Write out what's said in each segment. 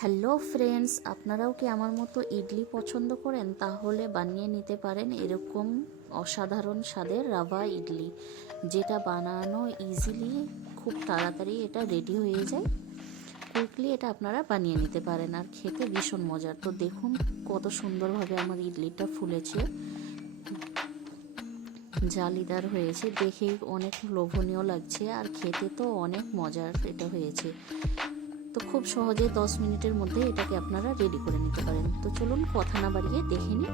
Hello friends, আপনারাও কি আমার মতো ইডলি পছন্দ করেন? তাহলে বানিয়ে নিতে পারেন এরকম অসাধারণ স্বাদের রাভা ইডলি, যেটা বানানো ইজিলি খুব তাড়াতাড়ি এটা রেডি হয়ে যায়। কুইকলি এটা আপনারা বানিয়ে নিতে পারেন আর খেতে ভীষণ মজার। তো দেখুন কত সুন্দরভাবে আমার ইডলিটা ফুলেছে, জালিদার হয়েছে দেখে অনেক লোভনীয় লাগছে আর খেতে তো অনেক মজার এটা হয়েছে। খুব সহজে দশ মিনিটের মধ্যে এটাকে আপনারা রেডি করে নিতে পারেন। তো চলুন কথা না বাড়িয়ে দেখে নিই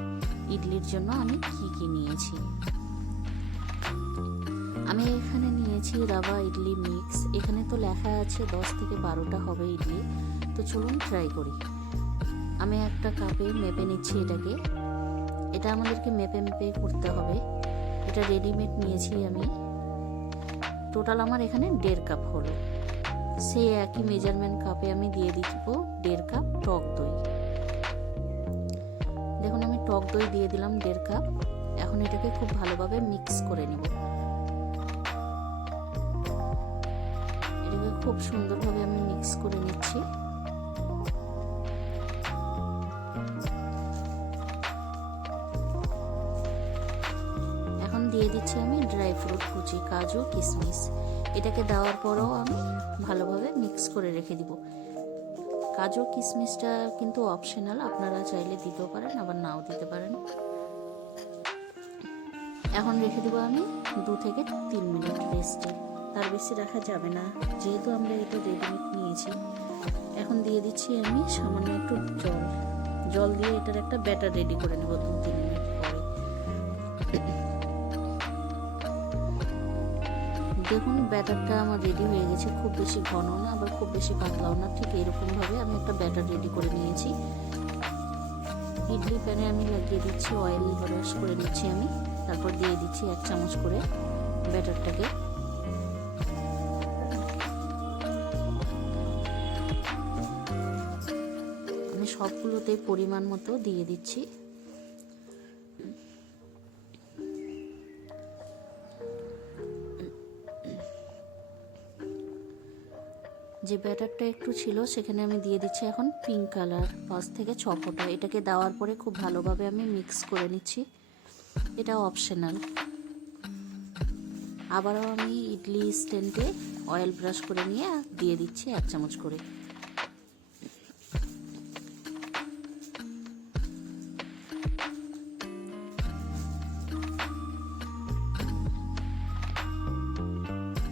ইডলির জন্য আমি কি কি নিয়েছি। আমি এখানে নিয়েছি রাবা ইডলি মিক্স। এখানে তো লেখা আছে দশ থেকে বারোটা হবে ইডলি। তো চলুন ট্রাই করি। আমি একটা কাপে মেপে নিচ্ছি এটাকে। এটা আমাদেরকে মেপে মেপে করতে হবে। এটা রেডিমেড নিয়েছি আমি। টোটাল আমার এখানে দেড় কাপ হলো। সেই একই মেজারমেন্ট কাপে আমি দিয়ে দিব দেড় কাপ টক দই। দেখুন, আমি টক দই দিয়ে দিলাম দেড় কাপ এখন এটাকে খুব ভালোভাবে মিক্স করে নিব। এটাকে খুব সুন্দরভাবে আমি মিক্স করে নিচ্ছি। এখন দিয়ে দিচ্ছি আমি ড্রাই ফ্রুট কুচি কাজু কিশমিশ এটাকে দেওয়ার পরেও আমি ভালোভাবে মিক্স করে রেখে দিব। কাজু কিশমিশটা কিন্তু অপশনাল আপনারা চাইলে দিতেও পারেন, আবার নাও দিতে পারেন। এখন রেখে দেবো আমি দু থেকে তিন মিনিট রেস্টে তার বেশি রাখা যাবে না, যেহেতু আমরা এটা রেডিমেড নিয়েছি। এখন দিয়ে দিচ্ছি আমি সামান্য একটু জল। জল দিয়ে এটার একটা ব্যাটার রেডি করে নেব দু তিন মিনিট পরে। দেখুন, ব্যাটারটা আমার রেডি হয়ে গেছে। খুব বেশি ঘন না, আবার খুব বেশি পাতলাও না। ঠিক এরকমভাবে আমি একটা ব্যাটার রেডি করে নিয়েছি। ইডলি প্যানে আমি লাগিয়ে দিচ্ছি অয়েল ব্রাশ করে নিচ্ছি আমি। তারপর দিয়ে দিচ্ছি এক চামচ করে ব্যাটারটাকে। আমি সবগুলোতে পরিমাণ মতো দিয়ে দিচ্ছি। যে ব্যাটারটা একটু ছিল সেখানে আমি দিয়ে দিচ্ছি এখন পিঙ্ক কালার পাঁচ থেকে ছ ফোঁটা। এটাকে দেওয়ার পরে খুব ভালোভাবে আমি মিক্স করে নিচ্ছি। এটা অপশনাল আবারও আমি ইডলি স্ট্যান্ডে অয়েল ব্রাশ করে নিয়ে দিয়ে দিচ্ছি এক চামচ করে।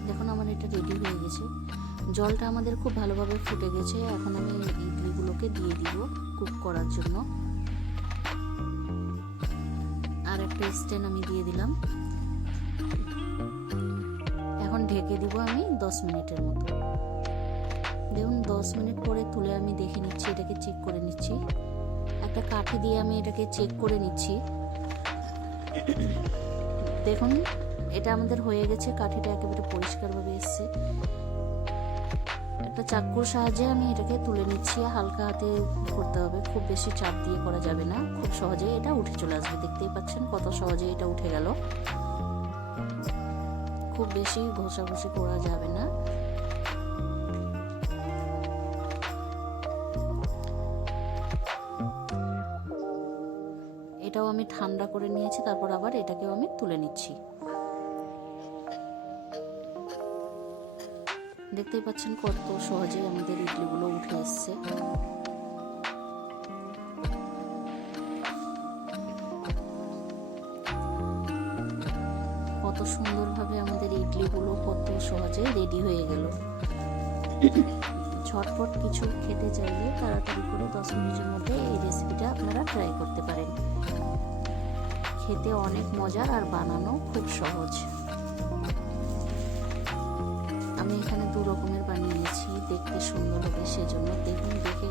দেখুন আমার এটা রেডি হয়ে গেছে। জলটা আমাদের খুব ভালোভাবে ফুটে গেছে, এখন আমি ইডলিগুলোকে দিয়ে দিব কুক করার জন্য। আর একটা স্ট্যান্ড আমি দিয়ে দিলাম। এখন ঢেকে দিব আমি দশ মিনিটের মতো। দেখুন, দশ মিনিট পরে তুলে আমি দেখে নিচ্ছি, এটাকে চেক করে নিচ্ছি। একটা কাঠি দিয়ে আমি এটাকে চেক করে নিচ্ছি। দেখুন, এটা আমাদের হয়ে গেছে, কাঠিটা একেবারে পরিষ্কারভাবে এসছে। একটা চাকুর সাহায্যে আমি এটাকে তুলে নিচ্ছি হালকা হাতে করতে হবে। খুব বেশি চাপ দিয়ে করা যাবে না। খুব সহজে এটা উঠে চলে আসবে। দেখতেই পাচ্ছেন কত সহজে এটা উঠে গেল। খুব বেশি ঘষাঘষি করা যাবে না। এটাও আমি ঠান্ডা করে নিয়েছি, তারপর আবার এটাকেও আমি তুলে নিচ্ছি। দেখতেই পাচ্ছেন কত সহজে আমাদের ইডলিগুলো উঠে এসছে। কত সুন্দরভাবে আমাদের ইডলিগুলো কত সহজে রেডি হয়ে গেল। ঝটপট কিছু খেতে চাইলে তাড়াতাড়ি করে দশ মিনিটের মধ্যে এই রেসিপিটা আপনারা ট্রাই করতে পারেন। খেতে অনেক মজার আর বানানো খুব সহজ। দেখতে সুন্দর হবে সেজন্য দেখুন, দেখে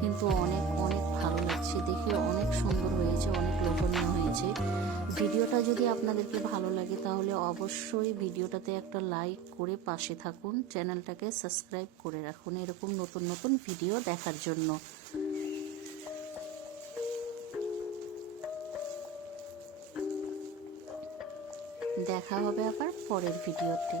কিন্তু অনেক অনেক ভালো লাগছে। দেখে অনেক সুন্দর হয়েছে, অনেক লোভনীয় হয়েছে। ভিডিওটা যদি আপনাদেরকে ভালো লাগে, তাহলে অবশ্যই ভিডিওটাতে একটা লাইক করে পাশে থাকুন, চ্যানেলটাকে সাবস্ক্রাইব করে রাখুন এরকম নতুন নতুন ভিডিও দেখার জন্য। দেখা হবে আবার পরের ভিডিওতে।